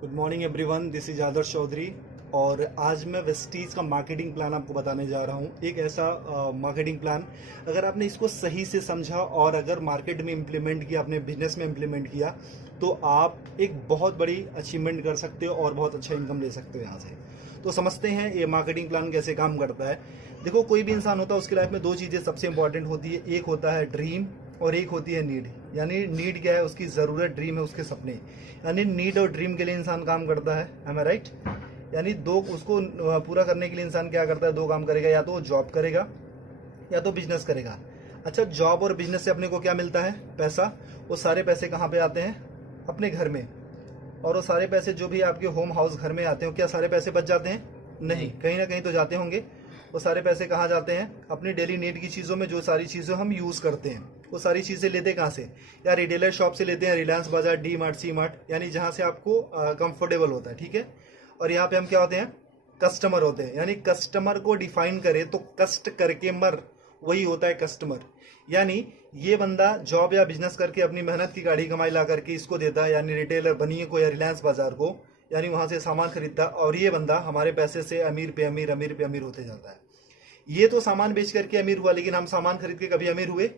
Good morning everyone, this is Aadarsh Chaudhary. और आज मैं वेस्टीज का मार्केटिंग प्लान आपको बताने जा रहा हूँ। एक ऐसा मार्केटिंग प्लान, अगर आपने इसको सही से समझा और अगर मार्केट में इम्प्लीमेंट किया, अपने बिजनेस में इम्प्लीमेंट किया, तो आप एक बहुत बड़ी अचीवमेंट कर सकते हो और बहुत अच्छा इनकम ले सकते हो यहाँ से। तो समझते हैं ये मार्केटिंग प्लान कैसे काम करता है। देखो, कोई भी इंसान होता है, उसकी लाइफ में दो चीज़ें सबसे इंपॉर्टेंट होती है। एक होता है ड्रीम और एक होती है नीड। यानी नीड क्या है? उसकी ज़रूरत। ड्रीम है उसके सपने। यानी नीड और ड्रीम के लिए इंसान काम करता है। एम आई राइट? यानी दो, उसको पूरा करने के लिए इंसान क्या करता है? दो काम करेगा, या तो वो जॉब करेगा या तो बिजनेस करेगा। अच्छा, जॉब और बिजनेस से अपने को क्या मिलता है? पैसा। वो सारे पैसे कहाँ पे आते हैं? अपने घर में। और वो सारे पैसे जो भी आपके होम हाउस घर में आते हो, क्या सारे पैसे बच जाते हैं? नहीं, कहीं ना कहीं तो जाते होंगे। वो सारे पैसे कहाँ जाते हैं? अपनी डेली नीड की चीज़ों में। जो सारी चीज़ें हम यूज़ करते हैं, वो सारी चीज़ें लेते कहाँ से? या रिटेलर शॉप से लेते हैं, रिलायंस बाजार, डी मार्ट, सी मार्ट, यानी जहाँ से आपको कंफर्टेबल होता है। ठीक है। और यहाँ पे हम क्या होते हैं? कस्टमर होते हैं। यानी कस्टमर को डिफाइन करें तो कष्ट करके मर, वही होता है कस्टमर। यानी ये बंदा जॉब या बिजनेस करके अपनी मेहनत की गाड़ी कमाई ला करके इसको देता है, यानी रिटेलर बनिए को या रिलायंस बाजार को, यानी वहां से सामान खरीदता है। और ये बंदा हमारे पैसे से अमीर पे अमीर, अमीर पे अमीर होते जाता है। ये तो सामान बेच करके अमीर हुआ, लेकिन हम सामान खरीद के कभी अमीर हुए?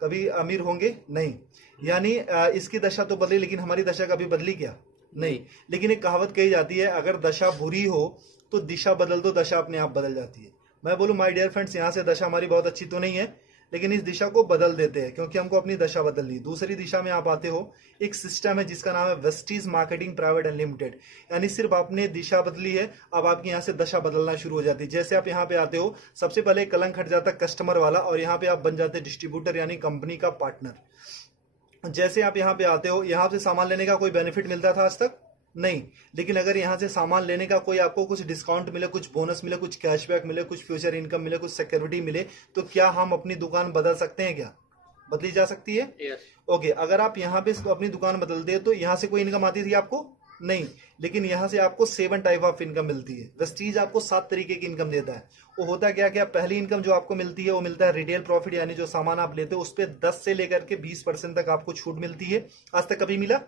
कभी अमीर होंगे? नहीं। यानी इसकी दशा तो बदली, लेकिन हमारी दशा कभी बदली क्या? नहीं। लेकिन एक कहावत कही जाती है, अगर दशा बुरी हो तो दिशा बदल दो, दशा अपने आप बदल जाती है। मैं बोलूं माय डियर फ्रेंड्स, यहाँ से दशा हमारी बहुत अच्छी तो नहीं है, लेकिन इस दिशा को बदल देते हैं, क्योंकि हमको अपनी दशा बदलनी। दूसरी दिशा में आप आते हो, एक सिस्टम है जिसका नाम है वेस्टीज मार्केटिंग प्राइवेट अनलिमिटेड। यानी सिर्फ आपने दिशा बदली है, अब आपकी यहाँ से दशा बदलना शुरू हो जाती है। जैसे आप यहाँ पे आते हो, सबसे पहले कलंक हट जाता कस्टमर वाला, और यहाँ पे आप बन जाते डिस्ट्रीब्यूटर, यानी कंपनी का पार्टनर। जैसे आप यहाँ पे आते हो, यहाँ से सामान लेने का कोई बेनिफिट मिलता था आज तक? नहीं। लेकिन अगर यहाँ से सामान लेने का कोई आपको कुछ डिस्काउंट मिले, कुछ बोनस मिले, कुछ कैशबैक मिले, कुछ फ्यूचर इनकम मिले, कुछ सिक्योरिटी मिले, तो क्या हम अपनी दुकान बदल सकते हैं? क्या बदली जा सकती है? यस। ओके। अगर आप यहाँ पे अपनी दुकान बदलते हैं तो यहाँ से कोई इनकम आती थी आपको? नहीं। लेकिन यहाँ से आपको 7 टाइप ऑफ इनकम मिलती है। वेस्टीज आपको 7 तरीके की इनकम देता है। वो होता क्या क्या? पहली इनकम जो आपको मिलती है वो मिलता है रिटेल प्रॉफिट, यानी जो सामान आप लेते हो उस पर 10 से लेकर के 20% तक आपको छूट मिलती है। आज तक कभी मिला?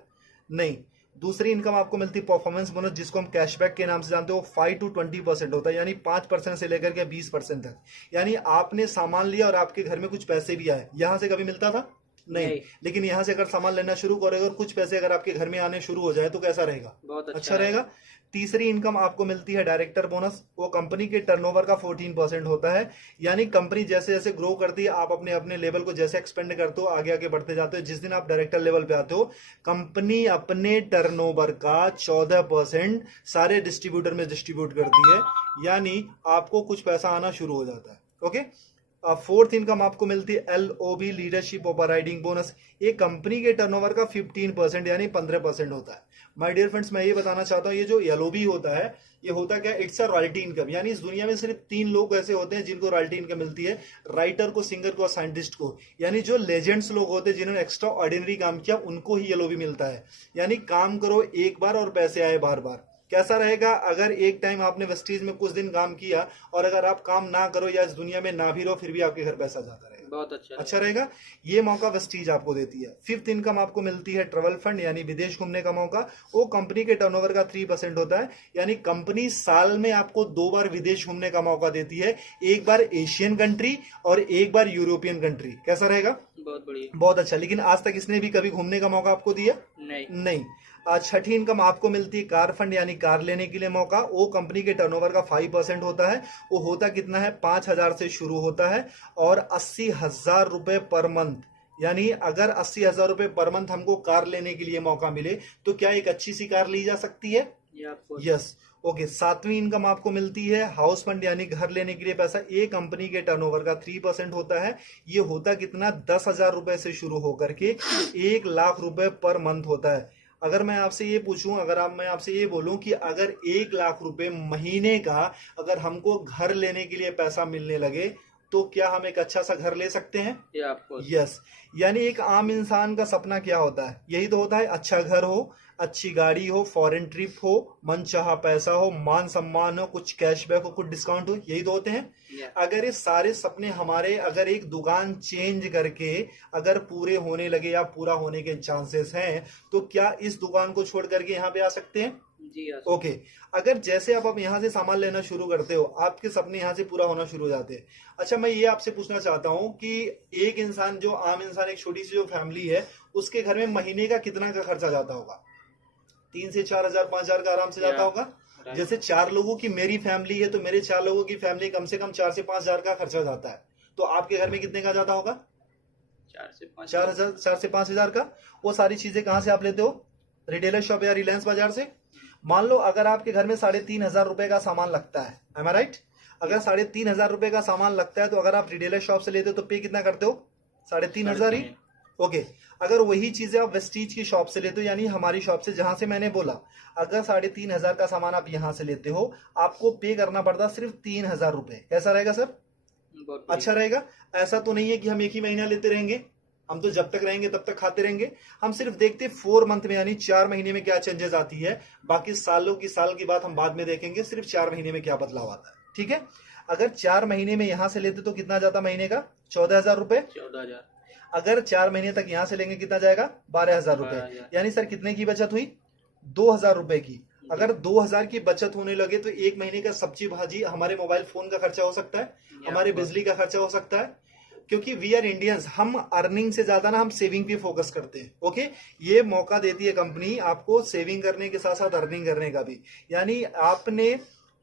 नहीं। दूसरी इनकम आपको मिलती है परफॉर्मेंस बोनस, जिसको हम कैशबैक के नाम से जानते हो। 5 to 20% होता है, यानी 5% से लेकर के 20% तक। यानी आपने सामान लिया और आपके घर में कुछ पैसे भी आए, यहां से कभी मिलता था? नहीं। लेकिन यहां से अगर सामान लेना शुरू करोगे और कुछ पैसे अगर आपके घर में आने शुरू हो जाए तो कैसा रहेगा? बहुत अच्छा रहेगा। तीसरी इनकम आपको मिलती है डायरेक्टर बोनस। वो कंपनी के टर्नओवर का 14% होता है। यानी कंपनी जैसे जैसे ग्रो करती है, आप अपने अपने लेवल को जैसे एक्सपेंड करते हो, आगे आगे बढ़ते जाते हो, जिस दिन आप डायरेक्टर लेवल पे आते हो, कंपनी अपने टर्नओवर का 14% सारे डिस्ट्रीब्यूटर में डिस्ट्रीब्यूट करती है। यानी आपको कुछ पैसा आना शुरू हो जाता है। ओके। फोर्थ इनकम आपको मिलती है LOB, लीडरशिप ओवरराइडिंग बोनस। ये कंपनी के टर्नओवर का 15% यानी 15% होता है। माय डियर फ्रेंड्स, मैं ये बताना चाहता हूँ, ये जो LOB होता है, ये होता क्या? It's a royalty income. यानी इस दुनिया में सिर्फ 3 लोग ऐसे होते हैं जिनको रॉयल्टी इनकम मिलती है, राइटर को, सिंगर को और साइंटिस्ट को। यानी जो लेजेंड्स लोग होते हैं जिन्होंने एक्स्ट्रा ऑर्डिनरी काम किया, उनको ही LOB मिलता है। यानी काम करो एक बार और पैसे आए बार बार। कैसा रहेगा अगर एक टाइम आपने वेस्टीज में कुछ दिन काम किया और अगर आप काम ना करो या इस दुनिया में ना भी रहो, फिर भी आपके घर पैसा जाता रहेगा? बहुत अच्छा रहेगा। ये मौका वेस्टीज आपको देती है। फिफ्थ इनकम आपको मिलती है ट्रेवल फंड, यानी विदेश घूमने का मौका। वो कंपनी के टर्नओवर का 3% होता है। यानी कंपनी साल में आपको 2 बार विदेश घूमने का मौका देती है, एक बार एशियन कंट्री और एक बार यूरोपियन कंट्री। कैसा रहेगा? बहुत बढ़िया। बहुत अच्छा। लेकिन आज तक इसने भी कभी घूमने का मौका आपको दिया? नहीं। छठी इनकम आपको मिलती है कार फंड, यानी कार लेने के लिए मौका। वो कंपनी के टर्नओवर का 5% होता है। वो होता कितना है? 5,000 से शुरू होता है और 80,000 रुपए पर मंथ। यानी अगर 80,000 रुपए पर मंथ हमको कार लेने के लिए मौका मिले तो क्या एक अच्छी सी कार ली जा सकती है? यस। ओके। सातवीं इनकम आपको मिलती है हाउस फंड, यानी घर लेने के लिए पैसा। एक कंपनी के टर्नओवर का 3% होता है। ये होता कितना? 10,000 रुपए से शुरू होकर के 1,00,000 रुपए पर मंथ होता है। अगर मैं आपसे ये पूछूं, मैं आपसे ये बोलूं कि अगर 1,00,000 रुपए महीने का अगर हमको घर लेने के लिए पैसा मिलने लगे, तो क्या हम एक अच्छा सा घर ले सकते हैं? या आपको यस। यानी एक आम इंसान का सपना क्या होता है? यही तो होता है, अच्छा घर हो, अच्छी गाड़ी हो, फॉरेन ट्रिप हो, मनचाहा पैसा हो, मान सम्मान हो, कुछ कैशबैक हो, कुछ डिस्काउंट हो, यही तो होते हैं। या अगर ये सारे सपने हमारे अगर एक दुकान चेंज करके अगर पूरे होने लगे या पूरा होने के चांसेस हैं, तो क्या इस दुकान को छोड़ करके यहाँ पे आ सकते हैं? जी या ओके। अगर जैसे आप यहाँ से सामान लेना शुरू करते हो, आपके सपने यहाँ से पूरा होना शुरू हो जाते हैं। अच्छा, मैं ये आपसे पूछना चाहता हूँ कि एक इंसान, जो आम इंसान, एक छोटी सी जो फैमिली है, उसके घर में महीने का कितना का खर्चा जाता होगा? 3 से 4 हजार, 5 हजार का आराम से जाता होगा। राइट। जैसे 4 लोगों की मेरी फैमिली है, तो मेरे 4 लोगों की फैमिली कम से कम 4 से 5 हजार का खर्चा जाता है। तो आपके घर में कितने का जाता होगा? 4 से 5 4 हजार, 4 से 5 हजार का। वो सारी चीजें कहाँ से आप लेते हो? रिटेलर शॉप या रिलायंस बाजार से। मान लो अगर आपके घर में 3,500 रुपए का सामान लगता है, एम आई राइट? अगर 3,500 रुपए का सामान लगता है, तो अगर आप रिटेलर शॉप से लेते हो तो पे कितना करते हो? 3,500 ही। ओके। अगर वही चीजें आप वेस्टीज की शॉप से लेते हो, यानी हमारी शॉप से, जहां से मैंने बोला, अगर 3,500 का सामान आप यहां से लेते हो, आपको पे करना पड़ता सिर्फ 3,000 रुपए। कैसा रहेगा सर? बहुत अच्छा रहेगा। ऐसा तो नहीं है कि हम एक ही महीना लेते रहेंगे, हम तो जब तक रहेंगे तब तक खाते रहेंगे। हम सिर्फ देखते 4 मंथ में, यानी 4 महीने में क्या चेंजेस आती है। बाकी साल की बात हम बाद में देखेंगे, सिर्फ 4 महीने में क्या बदलाव आता है। ठीक है। अगर 4 महीने में यहां से लेते तो कितना जाता महीने का? 14,000 रुपए। 14,000। अगर 4 महीने तक यहां से लेंगे, कितना जाएगा? 12,000 रुपए। 12,000। यानी सर कितने की बचत हुई? 2,000 रुपए की। अगर 2,000 की बचत होने लगे, तो एक महीने का सब्जी भाजी, हमारे मोबाइल फोन का खर्चा हो सकता है, हमारे बिजली का खर्चा हो सकता है। क्योंकि वी आर इंडियंस, हम अर्निंग से ज्यादा ना हम सेविंग पे फोकस करते हैं। ओके। ये मौका देती है कंपनी आपको सेविंग करने के साथ साथ अर्निंग करने का भी। यानी आपने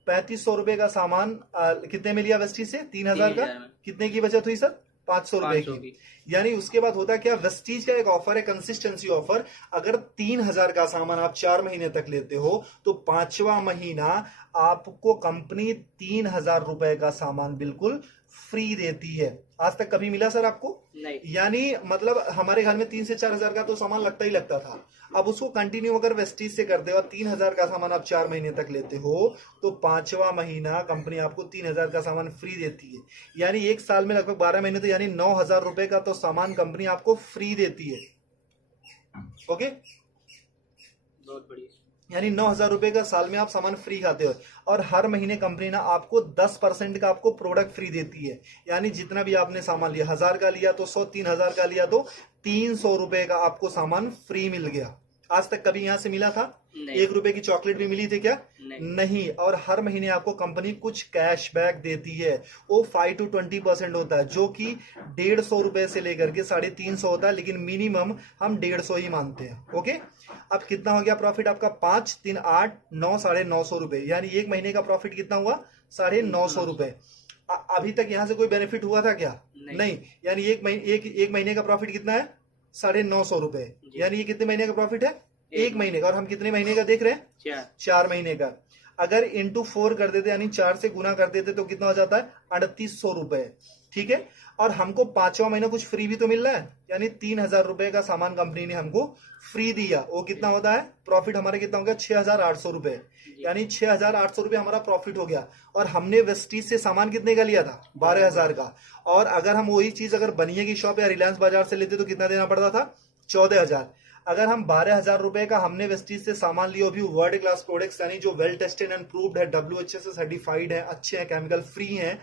3,500 रुपए का सामान कितने में लिया वेस्टीज से? 3,000 का। 3,000 में। कितने की बचत हुई सर? 500 रुपए 500 की। की। यानी उसके बाद होता क्या, वेस्टीज का एक ऑफर है, कंसिस्टेंसी ऑफर। अगर 3,000 का सामान आप 4 महीने तक लेते हो, तो 5वां महीना आपको कंपनी 3,000 रुपए का सामान बिल्कुल फ्री देती है। आज तक कभी मिला सर आपको? नहीं। यानी मतलब हमारे घर में 3 से 4 हजार का तो सामान लगता ही लगता था। अब उसको कंटिन्यू अगर वेस्टीज से करते हो, 3,000 का सामान आप 4 महीने तक लेते हो, तो 5वां महीना कंपनी आपको 3,000 का सामान फ्री देती है। यानी एक साल में लगभग 12 महीने, तो यानी 9,000 रुपए का तो सामान कंपनी आपको फ्री देती है। ओके। बहुत बढ़िया। यानी 9,000 रुपए का साल में आप सामान फ्री खाते हो। और हर महीने कंपनी ना आपको 10% का आपको प्रोडक्ट फ्री देती है। यानी जितना भी आपने सामान लिया, 1,000 का लिया तो 100, 3,000 का लिया तो 300 रुपए का आपको सामान फ्री मिल गया। आज तक कभी यहां से मिला था? नहीं। 1 रुपए की चॉकलेट भी मिली थी क्या? नहीं। और हर महीने आपको कंपनी कुछ कैशबैक देती है। वो 5 to 20% होता है, जो कि 150 रुपए से लेकर के 350 होता है, लेकिन मिनिमम हम 150 ही मानते हैं। ओके। अब कितना हो गया प्रॉफिट आपका? 5, 3, 8, 9, 950 रुपए। यानी एक महीने का प्रॉफिट कितना हुआ? 950 रुपए। अभी तक यहां से कोई बेनिफिट हुआ था क्या? नहीं। यानी एक महीने का प्रॉफिट कितना है? 950 रुपए। यानी ये कितने महीने का प्रॉफिट है? एक महीने का। और हम कितने महीने का देख रहे हैं? 4 महीने का। अगर इंटू 4 कर देते, यानी 4 से गुना कर देते, तो कितना हो जाता है? 3,800 रुपए। ठीक है। और हमको 5वां महीना कुछ फ्री भी तो मिल रहा है, यानी 3,000 रुपए का सामान कंपनी ने हमको फ्री दिया। वो कितना होता है? प्रॉफिट हमारा कितना हो गया? 6,800 रुपए। यानी 6,800 रुपए हमारा प्रॉफिट हो गया। और हमने वेस्टीज से सामान कितने का लिया था? 12,000 का। और अगर हम वही चीज अगर बनिए की शॉप या रिलायंस बाजार से लेते तो कितना देना पड़ता था? 14,000। अगर हम 12,000 रुपए का हमने वेस्टीज से सामान लिया, भी वर्ल्ड क्लास प्रोडक्ट्स, यानी जो वेल टेस्टेड एंड प्रूव्ड है, WHA से सर्टिफाइड है, अच्छे हैं, केमिकल फ्री हैं,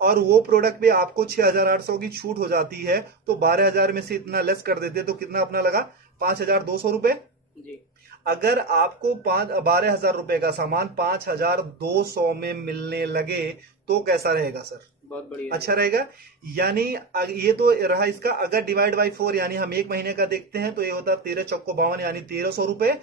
और वो प्रोडक्ट पे आपको 6,800 की छूट हो जाती है, तो 12,000 में से इतना लेस कर देते तो कितना अपना लगा? 5,200 रुपए। अगर आपको 12,000 रुपए का सामान 5,200 में मिलने लगे, तो कैसा रहेगा सर? बहुत बढ़िया। अच्छा रहेगा। यानी ये तो रहा इसका। अगर डिवाइड बाई 4, यानी हम एक महीने का देखते हैं, तो ये होता है 13 चौको 52, यानी 1,300 रुपए।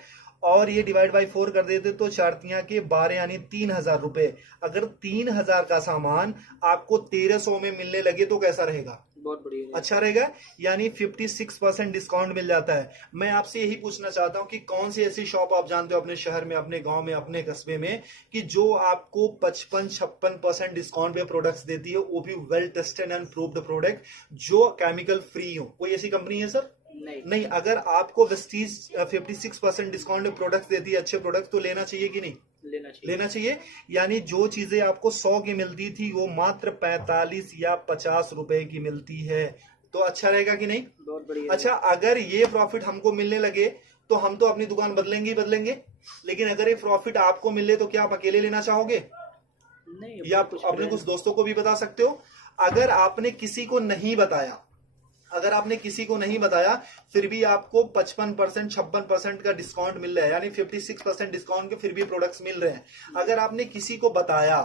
और ये डिवाइड बाई 4 कर देते तो 4 के 12, यानी 3,000 रुपए। अगर 3,000 का सामान आपको 1,300 में मिलने लगे, तो कैसा रहेगा? बहुत बढ़िया। अच्छा रहेगा। यानी 56% डिस्काउंट मिल जाता है। मैं आपसे यही पूछना चाहता हूं कि कौन सी ऐसी शॉप आप जानते हो अपने शहर में, अपने गांव में, अपने कस्बे में, कि जो आपको 55-56% डिस्काउंट पे प्रोडक्ट्स देती है, वो भी well tested and proved product, जो केमिकल फ्री हो? कोई ऐसी कंपनी है सर? नहीं। अगर आपको वेस्टीज 56% डिस्काउंट में प्रोडक्ट्स देती है, अच्छे प्रोडक्ट, तो लेना चाहिए कि नहीं? लेना चाहिए। यानी जो चीजें आपको 100 की मिलती थी वो मात्र 45 या 50 रुपए की मिलती है, तो अच्छा रहेगा कि नहीं? बहुत बढ़िया। अच्छा, अगर ये प्रॉफिट हमको मिलने लगे तो हम तो अपनी दुकान बदलेंगे ही बदलेंगे, लेकिन अगर ये प्रॉफिट आपको मिले तो क्या आप अकेले लेना चाहोगे? नहीं, या आप अपने कुछ दोस्तों को भी बता सकते हो। अगर आपने किसी को नहीं बताया, अगर आपने किसी को नहीं बताया फिर भी आपको 55% 56% का डिस्काउंट मिल रहा है, यानी 56% डिस्काउंट के फिर भी प्रोडक्ट्स मिल रहे हैं। अगर आपने किसी को बताया,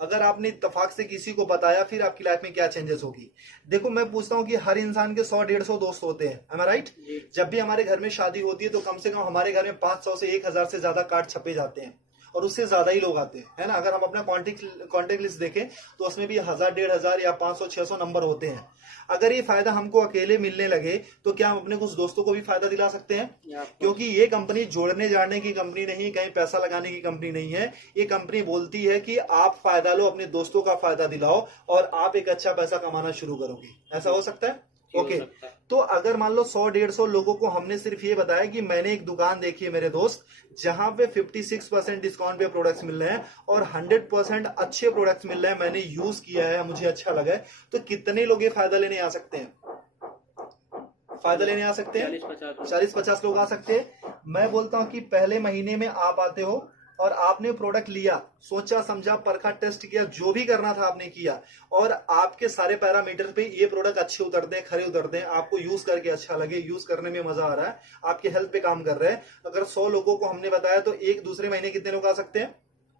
अगर आपने इत्तेफाक से किसी को बताया, फिर आपकी लाइफ में क्या चेंजेस होगी? देखो, मैं पूछता हूं कि हर इंसान के 100-150 दोस्त होते हैं, am I right? जब भी हमारे घर में शादी होती है तो कम से कम हमारे घर में 500 से 1000 से ज्यादा कार्ड छपे जाते हैं, और उससे ज्यादा ही लोग आते हैं, है ना? अगर हम अपना कॉन्टेक्ट लिस्ट देखें तो उसमें भी 1000-1500 या 500-600 नंबर होते हैं। अगर ये फायदा हमको अकेले मिलने लगे तो क्या हम अपने कुछ दोस्तों को भी फायदा दिला सकते हैं? क्योंकि ये कंपनी जोड़ने जाने की कंपनी नहीं, कहीं पैसा लगाने की कंपनी नहीं है। ये कंपनी बोलती है कि आप फायदा लो, अपने दोस्तों का फायदा दिलाओ और आप एक अच्छा पैसा कमाना शुरू करोगे। ऐसा हो सकता है? ओके, तो अगर मान लो 100-150 लोगों को हमने सिर्फ ये बताया कि मैंने एक दुकान देखी है मेरे दोस्त, जहां पे 56% डिस्काउंट पे प्रोडक्ट्स मिल रहे हैं और 100% अच्छे प्रोडक्ट्स मिल रहे हैं, मैंने यूज किया है, मुझे अच्छा लगा है, तो कितने लोग ये फायदा लेने आ सकते हैं? फायदा लेने आ सकते हैं 40-50 लोग आ सकते हैं। मैं बोलता हूं कि पहले महीने में आप आते हो और आपने प्रोडक्ट लिया, सोचा समझा, परखा, टेस्ट किया, जो भी करना था आपने किया, और आपके सारे पैरामीटर पे ये प्रोडक्ट अच्छे उतरते हैं, खरे उतरते हैं, आपको यूज करके अच्छा लगे, यूज करने में मजा आ रहा है, आपके हेल्थ पे काम कर रहे हैं। अगर 100 लोगों को हमने बताया तो एक दूसरे महीने कितने लोग आ सकते हैं?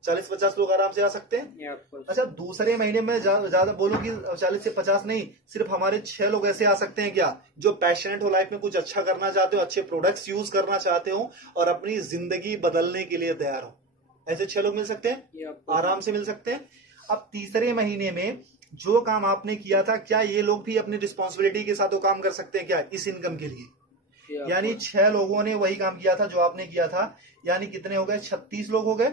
40-50 लोग आराम से आ सकते हैं। अच्छा, दूसरे महीने में ज्यादा बोलूं कि 40 से 50 नहीं, सिर्फ हमारे 6 लोग ऐसे आ सकते हैं क्या, जो पैशनेट हो, लाइफ में कुछ अच्छा करना चाहते हो, अच्छे प्रोडक्ट्स यूज करना चाहते हो और अपनी जिंदगी बदलने के लिए तैयार हो। ऐसे 6 लोग मिल सकते हैं, आराम से मिल सकते हैं। अब तीसरे महीने में जो काम आपने किया था, क्या ये लोग भी अपनी रिस्पॉन्सिबिलिटी के साथ वो काम कर सकते हैं क्या इस इनकम के लिए? यानी 6 लोगों ने वही काम किया था जो आपने किया था, यानी कितने हो गए? 36 लोग हो गए।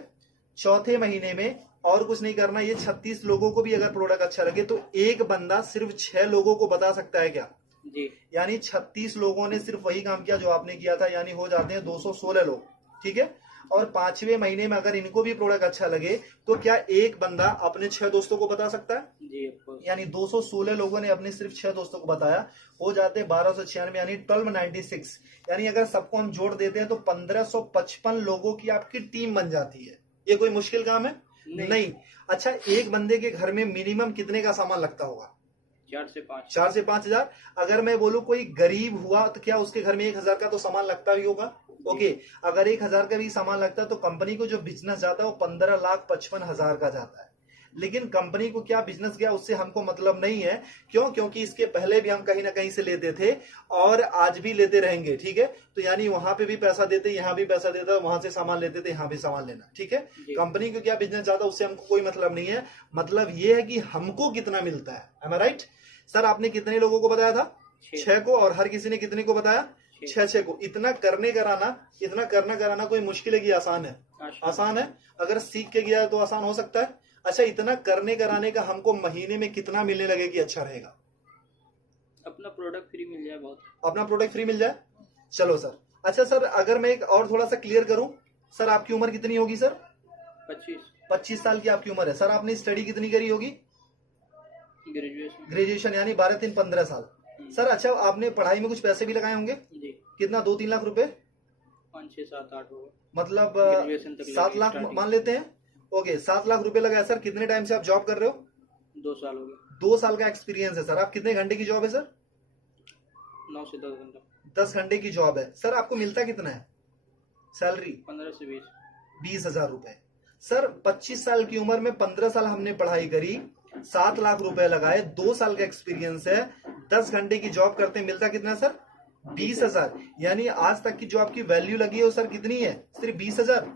चौथे महीने में और कुछ नहीं करना, ये 36 लोगों को भी अगर प्रोडक्ट अच्छा लगे तो एक बंदा सिर्फ 6 लोगों को बता सकता है क्या? जी। यानी 36 लोगों ने सिर्फ वही काम किया जो आपने किया था, यानी हो जाते हैं 216 लोग, ठीक है? और 5वें महीने में अगर इनको भी प्रोडक्ट अच्छा लगे तो क्या एक बंदा अपने 6 दोस्तों को बता सकता है? जी, यानी 216 लोगों ने अपने सिर्फ 6 दोस्तों को बताया, हो जाते 1296, यानी 1296। यानी अगर सबको हम जोड़ देते हैं तो 1555 लोगों की आपकी टीम बन जाती है। ये कोई मुश्किल काम है? नहीं। अच्छा, एक बंदे के घर में मिनिमम कितने का सामान लगता होगा? 4 से 5 हजार। अगर मैं बोलूं कोई गरीब हुआ तो क्या उसके घर में 1000 का तो सामान लगता ही होगा? ओके, अगर 1000 का भी सामान लगता है तो कंपनी को जो बिजनेस जाता है वो 15,55,000 का जाता है। लेकिन कंपनी को क्या बिजनेस गया उससे हमको मतलब नहीं है। क्यों? क्योंकि इसके पहले भी हम कहीं ना कहीं से लेते थे और आज भी लेते रहेंगे, ठीक है? तो यानी वहां पे भी पैसा देते, यहाँ भी पैसा देता, वहां से सामान लेते थे, यहाँ भी सामान लेना, ठीक है? कंपनी को क्या बिजनेस जाता उससे हमको कोई मतलब नहीं है। मतलब ये है कि हमको कितना मिलता है। एम आई राइट? सर, आपने कितने लोगों को बताया था? 6 को। और हर किसी ने कितने को बताया? 6 को। इतना करने कराना कोई मुश्किल है कि आसान है? आसान है। अगर सीख के गया तो आसान हो सकता है। अच्छा, इतना करने कराने का हमको महीने में कितना मिलने लगे कि अच्छा रहेगा? अपना प्रोडक्ट फ्री मिल जाए, बहुत अपना प्रोडक्ट फ्री मिल जाए। चलो सर। अच्छा सर, अगर मैं एक और थोड़ा सा क्लियर करूं, सर आपकी उम्र कितनी होगी सर? 25 साल की आपकी उम्र है। सर आपने स्टडी कितनी करी होगी? ग्रेजुएशन, यानी 12-3-15 साल। सर अच्छा, आपने पढ़ाई में कुछ पैसे भी लगाए होंगे? जी। कितना? 2-3 लाख रुपए? 5-6-7-8 होगा, मतलब 7 लाख मान लेते हैं। ओके, 7 लाख रुपए लगाया। सर कितने टाइम से आप जॉब कर रहे हो? 2 साल हो गए। 2 साल का एक्सपीरियंस है सर। आप कितने घंटे की जॉब है सर? 9 से 10 घंटा। 10 घंटे की जॉब है। सर आपको मिलता कितना है सैलरी? 15 से 20 हजार रुपए। सर 25 साल की उम्र में 15 साल हमने पढ़ाई करी, 7 लाख रुपए लगाए, 2 साल का एक्सपीरियंस है, 10 घंटे की जॉब करते, मिलता कितना सर? 20,000। यानी आज तक की जो आपकी वैल्यू लगी है वो सर कितनी है? सिर्फ 20,000।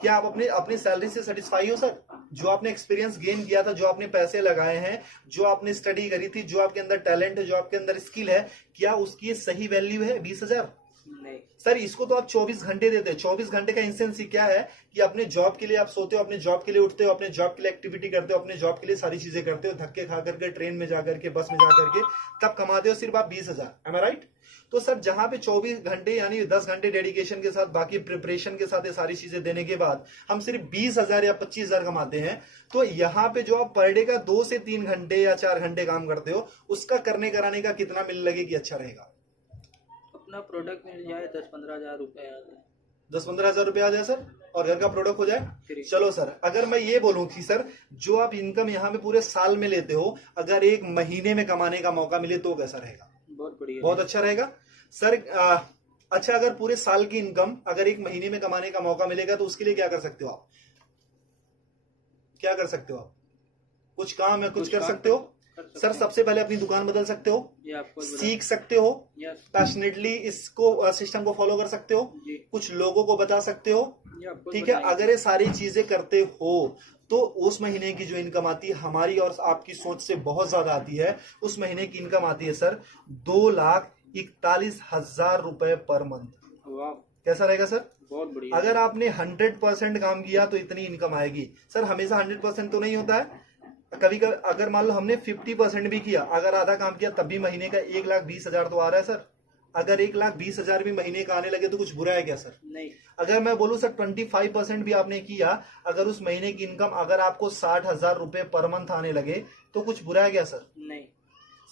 क्या आप अपनी सैलरी से सेटिस्फाई हो सर? जो आपने एक्सपीरियंस गेन किया था, जो आपने पैसे लगाए हैं, जो आपने स्टडी करी थी, जो आपके अंदर टैलेंट है, जो आपके अंदर स्किल है, क्या उसकी सही वैल्यू है 20,000? नहीं। सर इसको तो आप 24 घंटे देते हैं। 24 घंटे का इंसेंस क्या है कि अपने जॉब के लिए आप सोते हो, अपने जॉब के लिए उठते हो, अपने जॉब के लिए एक्टिविटी करते हो, अपने जॉब के लिए सारी चीजें करते हो, धक्के खा करके, ट्रेन में जाकर के, बस में जाकर के, तब कमाते हो सिर्फ आप 20,000। एम आई राइट? तो सर जहां पे 24 घंटे यानी 10 घंटे डेडिकेशन के साथ, बाकी प्रिपरेशन के साथ ये सारी चीजें देने के बाद हम सिर्फ 20,000 या 25,000 कमाते हैं, तो यहाँ पे जो आप पर डे का 2 से 3 घंटे या 4 घंटे काम करते हो, उसका करने कराने का कितना मिल लगे कि अच्छा रहेगा? अपना प्रोडक्ट मिल जाए 10-15 हजार रुपए आ जाए। 10-15 हजार रुपए आ जाए सर, और घर का प्रोडक्ट हो जाए। फ्री। चलो सर, अगर मैं ये बोलूं कि सर जो आप इनकम यहाँ पे पूरे साल में लेते हो, अगर एक महीने में कमाने का मौका मिले तो कैसा रहेगा? बहुत बढ़िया। बहुत अच्छा रहेगा सर। अच्छा, अगर पूरे साल की इनकम अगर एक महीने में कमाने का मौका मिलेगा तो उसके लिए क्या कर सकते हो आप? क्या कर सकते हो आप? कुछ काम है, कुछ कर सकते हो सर। सबसे पहले अपनी दुकान बदल सकते हो, सीख सकते हो, पैशनेटली इसको सिस्टम को फॉलो कर सकते हो, कुछ लोगों को बता सकते हो, ठीक है। अगर ये सारी चीजें करते हो तो उस महीने की जो इनकम आती है हमारी और आपकी सोच से बहुत ज्यादा आती है। उस महीने की इनकम आती है सर 2,41,000 रुपए पर मंथ। कैसा रहेगा सर? बहुत बढ़िया। अगर आपने 100% काम किया तो इतनी इनकम आएगी सर। हमेशा 100% तो नहीं होता है, कभी कभी अगर मान लो हमने 50% भी किया, अगर आधा काम किया, तब भी महीने का 1,20,000 तो आ रहा है सर। अगर 1,20,000 भी महीने का आने लगे तो कुछ बुरा है क्या सर? नहीं। अगर मैं बोलूं सर 25% भी आपने किया, अगर उस महीने की इनकम अगर आपको 60,000 रुपए पर मंथ आने लगे तो कुछ बुरा है क्या सर? नहीं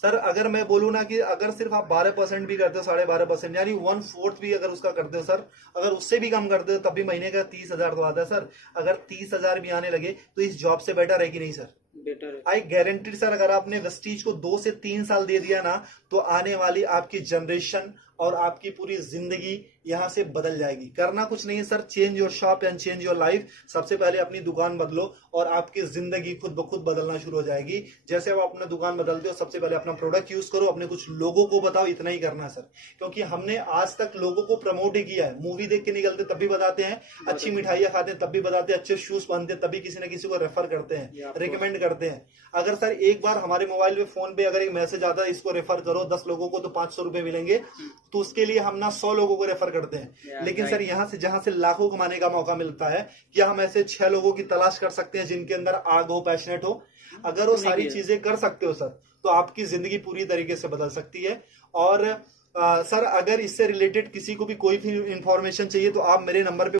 सर अगर मैं बोलूं ना कि अगर सिर्फ आप 12% भी करते हो, 12.5% यानी 1/4 भी अगर उसका करते हो सर, अगर उससे भी कम करते हो तब भी महीने का 30,000 तो आता है सर। अगर 30,000 भी आने लगे तो इस जॉब से बेटर है कि नहीं सर? बेटर है। आई गारंटी सर, अगर आपने वेस्टीज को 2 से 3 साल दे दिया ना तो आने वाली आपकी जनरेशन और आपकी पूरी जिंदगी यहां से बदल जाएगी। करना कुछ नहीं है sir, change your shop and change your life. सबसे पहले अपनी दुकान बदलो और आपकी जिंदगी खुद ब खुद बदलना शुरू हो जाएगी। जैसे आप अपना दुकान बदलते हो, सबसे पहले अपना प्रोडक्ट यूज करो, अपने कुछ लोगों को बताओ, इतना ही करना है सर। क्योंकि हमने आज तक लोगों को प्रमोट ही किया है। मूवी देख के निकलते तब भी बताते हैं, अच्छी मिठाइयां खाते हैं तब भी बताते हैं, अच्छे शूज पहनते हैं तभी किसी न किसी को रेफर करते हैं, रिकमेंड करते हैं। अगर सर एक बार हमारे मोबाइल पे, फोन पे अगर एक मैसेज आता है इसको रेफर करो 10 लोगों को तो 500 रुपए मिलेंगे, तो उसके लिए हम ना 100 लोगों को रेफर करते हैं। लेकिन सर यहाँ से जहां से लाखों कमाने का मौका मिलता है, क्या हम ऐसे 6 लोगों की तलाश कर सकते हैं जिनके अंदर आग हो, पैशनेट हो? अगर वो सारी चीजें कर सकते हो सर तो आपकी जिंदगी पूरी तरीके से बदल सकती है। और सर अगर इससे रिलेटेड किसी को भी कोई भी इंफॉर्मेशन चाहिए तो आप मेरे नंबर पे